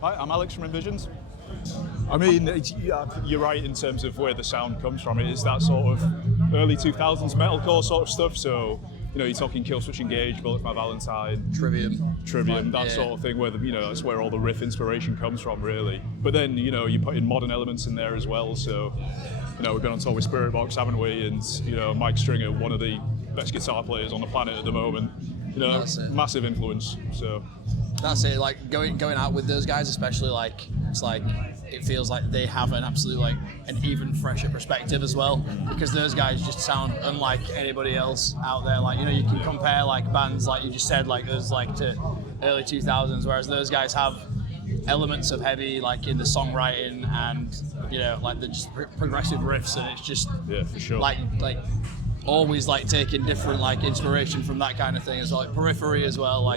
Hi, I'm Alex from Invisions. I mean, you're right in terms of where the sound comes from. It is that sort of early 2000s metalcore sort of stuff. So, you know, you're talking Killswitch Engage, Bullet for My Valentine, Trivium, that sort of thing. Where that's where all the riff inspiration comes from, really. But then, you know, you put in modern elements in there as well. So, you know, we've been on tour with Spirit Box, haven't we? And you know, Mike Stringer, one of the best guitar players on the planet at the moment. You know, massive influence. So. That's it. Like going out with those guys, especially it feels like they have an absolute an even fresher perspective as well, because those guys just sound unlike anybody else out there. Like, you know, you can compare bands like you just said, those to early 2000s, whereas those guys have elements of heavy in the songwriting and the just progressive riffs, and it's just for sure. Always taking different inspiration from that kind of thing as well. Periphery as well.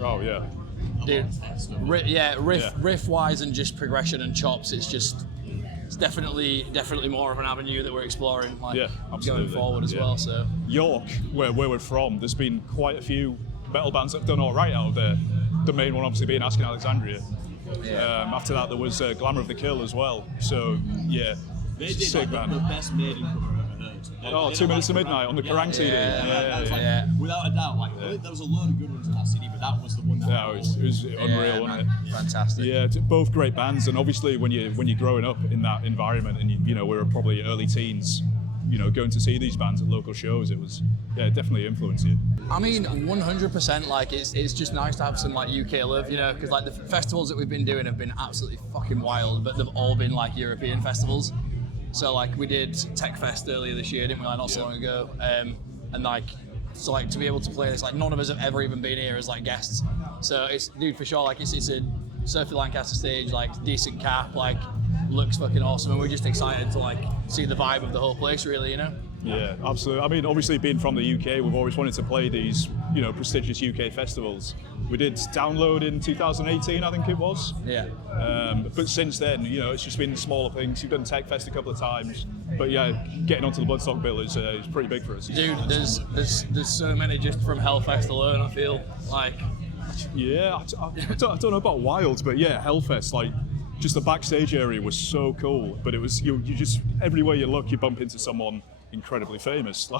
Oh yeah. Dude, riff wise and just progression and chops, it's definitely more of an avenue that we're exploring going forward as well. So York, where we're from, there's been quite a few metal bands that have done all right out of there. The main one obviously being Asking Alexandria. After that there was Glamour of the Kill as well. So yeah, they did sick the band. best Maiden cover I've ever heard. 2 Minutes to Midnight on the Kerrang CD. Without a doubt, there was a load of good ones on that CD, but that was the one that it was unreal, wasn't it? Fantastic. Yeah, both great bands, and obviously when you're growing up in that environment, and we were probably early teens, going to see these bands at local shows, it was definitely influenced you. I mean, 100%. It's just nice to have some UK love, because the festivals that we've been doing have been absolutely fucking wild, but they've all been European festivals. So we did Tech Fest earlier this year, didn't we? Not so long ago, and to be able to play this, none of us have ever even been here as guests. So it's, dude, for sure, it's a Sophie Lancaster stage, decent cap, looks fucking awesome, and we're just excited to see the vibe of the whole place, really, Yeah, absolutely. I mean, obviously being from the UK, we've always wanted to play these, prestigious UK festivals. We did Download in 2018, I think it was. Yeah. But since then, it's just been smaller things. You've done Tech Fest a couple of times, but getting onto the Bloodstock bill is pretty big for us. Dude, there's so many just from Hellfest alone, I feel like. Yeah, I don't know about Wilds, but yeah, Hellfest, just the backstage area was so cool. But it was you just everywhere you look, you bump into someone incredibly famous.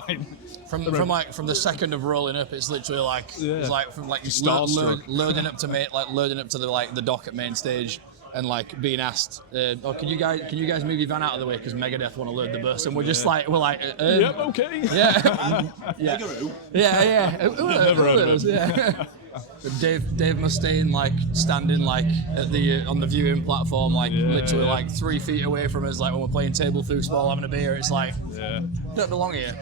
From the second of rolling up, it's literally it's from you loading up to loading up to the dock at main stage, and being asked, can you guys move your van out of the way because Megadeth want to load the bus, and we're just yep, okay, yeah. Never heard of it. Dave Mustaine standing at the on the viewing platform, literally 3 feet away from us, when we're playing table foosball having a beer. It's don't belong here.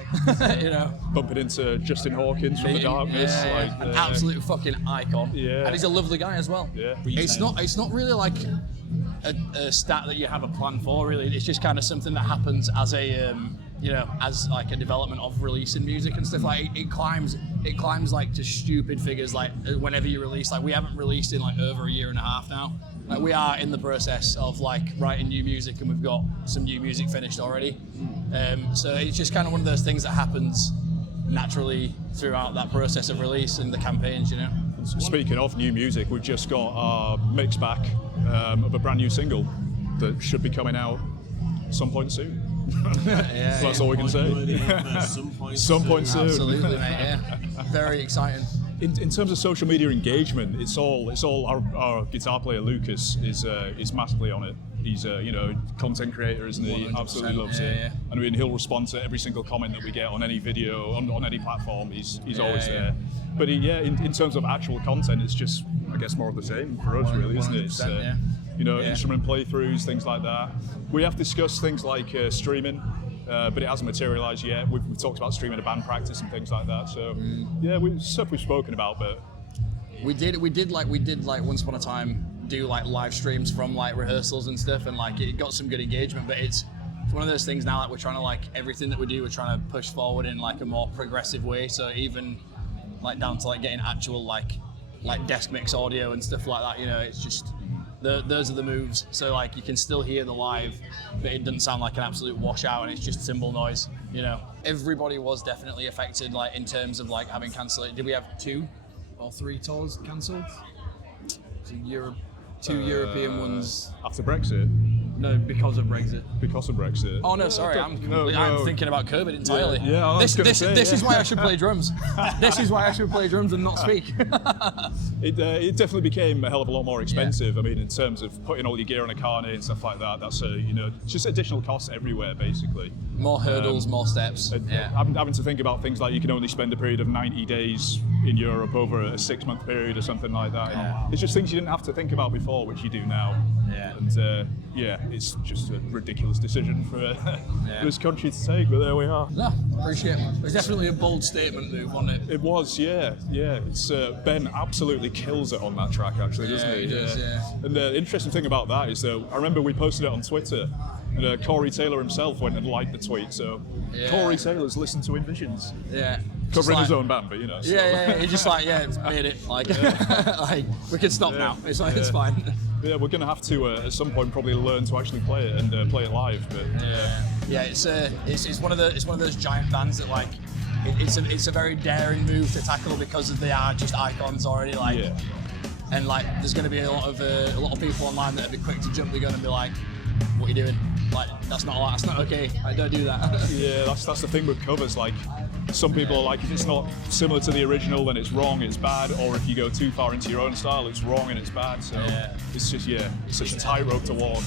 Bumping into Justin Hawkins from the darkness, an absolute fucking icon. Yeah, and he's a lovely guy as well. Yeah, it's not really a stat that you have a plan for. Really, it's just kind of something that happens as a as a development of releasing music and stuff. It climbs to stupid figures whenever you release. We haven't released in over a year and a half now. We are in the process of writing new music, and we've got some new music finished already. So it's just kind of one of those things that happens naturally throughout that process of release and the campaigns. Speaking of new music, we've just got our mix back of a brand new single that should be coming out some point soon. That's all we can say. Some point soon. Absolutely, mate. Yeah, very exciting. In terms of social media engagement, it's all our guitar player Lucas is massively on it. He's a content creator, isn't he? Absolutely loves it. Yeah. I mean, he'll respond to every single comment that we get on any video, on any platform. He's always there. But in terms of actual content, it's just, I guess, more of the same for us, really, isn't it? It's, instrument playthroughs, things like that. We have discussed things like streaming, but it hasn't materialised yet. We've talked about streaming a band practice and things like that. So stuff we've spoken about, but we did once upon a time do live streams from rehearsals and stuff, and it got some good engagement. But it's one of those things now that we're trying to everything that we do, we're trying to push forward in a more progressive way. So even down to getting actual desk mix audio and stuff like that. It's just those are the moves. So you can still hear the live, but it doesn't sound like an absolute washout, and it's just cymbal noise. Everybody was definitely affected in terms of having cancelled. Did we have 2 or 3 tours cancelled? So Europe, 2 European ones. After Brexit. No, because of Brexit. Because of Brexit. Oh no, sorry, I'm thinking about COVID entirely. Yeah, I was this gonna say, is why I should play drums. This is why I should play drums and not speak. It definitely became a hell of a lot more expensive. I mean, in terms of putting all your gear on a carnet and stuff like that, that's just additional costs everywhere, basically. More hurdles, more steps. Having to think about things like you can only spend a period of 90 days in Europe over a 6-month period or something like that. Yeah. It's just things you didn't have to think about before, which you do now. Yeah. And it's just a ridiculous decision for this country to take, but there we are. No, appreciate it. It's definitely a bold statement move, wasn't it? It was, yeah. It's Ben absolutely kills it on that track, actually, doesn't he? He does, yeah. And the interesting thing about that is, I remember we posted it on Twitter, and Corey Taylor himself went and liked the tweet. So Corey Taylor's listened to Invisions. Yeah. Covering his own band, but you know. So. Yeah. He just made it. Like we can stop now. It's like it's fine. Yeah, we're gonna have to at some point probably learn to actually play it and play it live. But it's one of those giant bands that like it's a very daring move to tackle because they are just icons already. Like, and like there's going to be a lot of people online that will be quick to jump the gun and be like, "What are you doing? Like that's not okay. I don't do that." Yeah, that's the thing with covers. Like some people are like, if it's not similar to the original, then it's wrong, it's bad. Or if you go too far into your own style, it's wrong and it's bad. So it's just it's such a tightrope to walk.